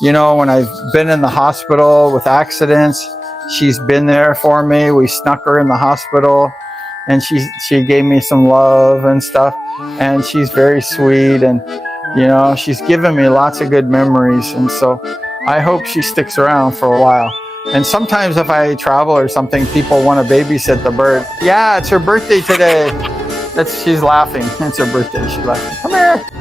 You know, when I've been in the hospital with accidents, she's been there for me. We snuck her in the hospital, and she gave me some love and stuff. And she's very sweet, and you know, she's given me lots of good memories. And so I hope she sticks around for a while. And sometimes if I travel or something, people want to babysit the bird. Yeah, it's her birthday today. She's laughing. It's her birthday. She's laughing. Come here.